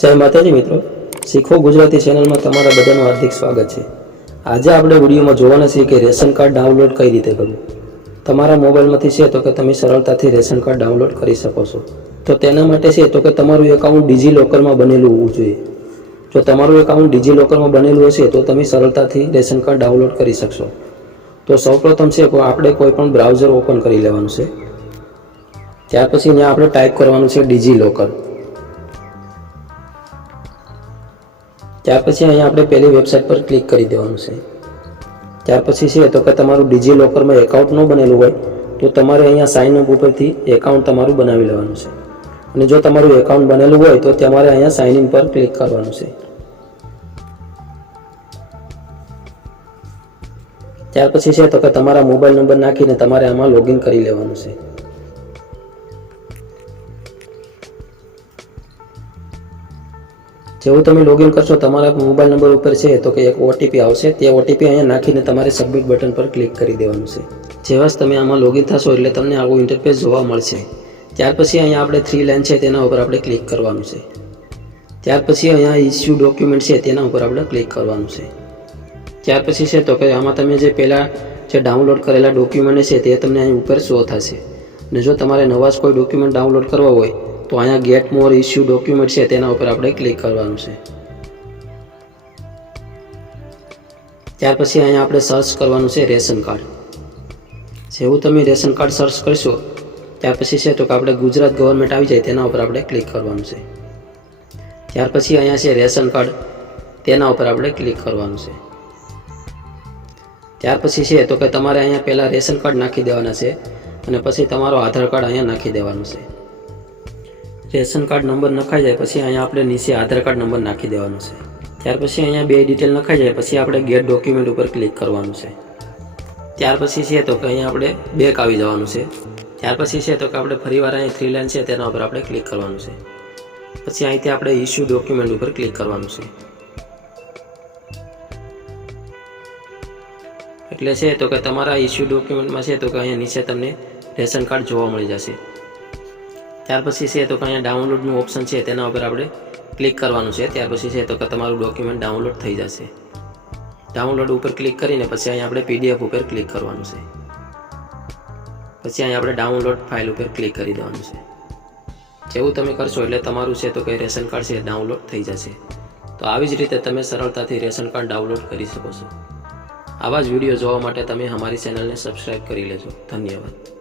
जय माताजी मित्रों, सीखो गुजराती चेनल में तमारा बधाનું हार्दिक स्वागत है। आज આપણે વિડીયોમાં જોવાના છીએ કે રેશન કાર્ડ ડાઉનલોડ કઈ રીતે કરવું। તમારા મોબાઈલમાંથી છે તો કે તમે સરળતાથી રેશન કાર્ડ ડાઉનલોડ કરી શકો છો। તો તેના માટે છે તો કે તમારું એકાઉન્ટ ડિજીલોકરમાં બનેલું હોવું જોઈએ। જો તમારું એકાઉન્ટ ડિજીલોકરમાં બનેલું હશે તો તમે સરળતાથી રેશન કાર્ડ ડાઉનલોડ કરી શકશો। તો સૌપ્રથમ છે આપણે કોઈ પણ બ્રાઉઝર ઓપન કરી લેવાનું છે। ત્યાર પછી અહીંયા આપણે ટાઈપ કરવાનું છે ડિજીલોકર। ત્યાર પછી અહીંયા આપણે પહેલી વેબસાઇટ પર ક્લિક કરી દેવાનું છે। ત્યાર પછી છે તો કે તમારું ડિજીલોકરમાં એકાઉન્ટ ન બનેલું હોય તો તમારે અહીંયા સાઇન અપ ઉપરથી એકાઉન્ટ તમારું બનાવી લેવાનું છે અને જો તમારું એકાઉન્ટ બનેલું હોય તો તમારે અહીંયા સાઇન ઇન પર ક્લિક કરવાનું છે। ત્યાર પછી છે તો કે તમારા મોબાઈલ નંબર નાખીને તમારે આમાં લોગિન કરી લેવાનું છે। જેવું તમે લોગિન કરશો તમારા મોબાઈલ નંબર ઉપર છે તો કે એક ઓટીપી આવશે। તે ઓટીપી અહીંયા નાખીને તમારે સબમિટ બટન પર ક્લિક કરી દેવાનું છે। જેવા જ તમે આમાં લોગિન થશો એટલે તમને આવું ઇન્ટરફેસ જોવા મળશે। ત્યાર પછી અહીંયા આપણે 3 લાઈન છે તેના ઉપર આપણે ક્લિક કરવાનું છે। ત્યાર પછી અહીંયા ઇશ્યુ ડોક્યુમેન્ટ છે તેના ઉપર આપણે ક્લિક કરવાનું છે। ત્યાર પછી છે તો કે આમાં તમે જે પહેલાં જે ડાઉનલોડ કરેલા ડોક્યુમેન્ટ છે તે તમને અહીં ઉપર શો થશે અને જો તમારે નવા જ કોઈ ડોક્યુમેન્ટ ડાઉનલોડ કરવા હોય તો અહીંયા ગેટ મોર ઇશ્યુ ડોક્યુમેન્ટ છે તેના ઉપર આપણે ક્લિક કરવાનું છે। ત્યાર પછી અહીંયા આપણે સર્ચ કરવાનું છે રેશન કાર્ડ। જેવું તમે રેશન કાર્ડ સર્ચ કરશો ત્યાર પછી છે તો કે આપણે ગુજરાત ગવર્મેન્ટ આવી જાય તેના ઉપર આપણે ક્લિક કરવાનું છે। ત્યાર પછી અહીંયા છે રેશન કાર્ડ તેના ઉપર આપણે ક્લિક કરવાનું છે। ત્યાર પછી છે તો કે તમારે અહીંયા પહેલાં રેશન કાર્ડ નાખી દેવાના છે અને પછી તમારો આધાર કાર્ડ અહીંયા નાખી દેવાનું છે। રેશન કાર્ડ નંબર નખાઈ જાય પછી અહીંયા આપણે નીચે આધાર કાર્ડ નંબર નાખી દેવાનો છે। ત્યાર પછી અહીંયા બે ડિટેલ નખાઈ જાય પછી આપણે ગેટ ડોક્યુમેન્ટ ઉપર ક્લિક કરવાનું છે। ત્યાર પછી છે તો કે અહીંયા આપણે બેક આવી જવાનું છે। ત્યાર પછી છે તો કે આપણે ફરીવાર અહીં 3 લાઈન છે તેના ઉપર આપણે ક્લિક કરવાનું છે। પછી અહીંથી આપણે ઇશ્યુ ડોક્યુમેન્ટ ઉપર ક્લિક કરવાનું છે। એટલે છે તો કે તમારા ઇશ્યુ ડોક્યુમેન્ટમાં છે તો કે અહીંયા નીચે તમને રેશન કાર્ડ જોવા મળી જશે। ત્યાર પછી છે તો કે અહીંયા ડાઉનલોડનું ઓપ્શન છે તેના ઉપર આપણે ક્લિક કરવાનું છે। ત્યાર પછી છે તો કે તમારું ડોક્યુમેન્ટ ડાઉનલોડ થઈ જશે। ડાઉનલોડ ઉપર ક્લિક કરીને પછી અહીંયા આપણે પીડીએફ ઉપર ક્લિક કરવાનું છે। પછી અહીંયા આપણે ડાઉનલોડ ફાઇલ ઉપર ક્લિક કરી દેવાનું છે। જેવું તમે કરશો એટલે તમારું છે તો કે રેશન કાર્ડ છે ડાઉનલોડ થઈ જશે। તો આવી જ રીતે તમે સરળતાથી રેશન કાર્ડ ડાઉનલોડ કરી શકો છો। આવા જ વિડીયો જોવા માટે તમે અમારી ચેનલને સબસ્ક્રાઈબ કરી લેજો। ધન્યવાદ।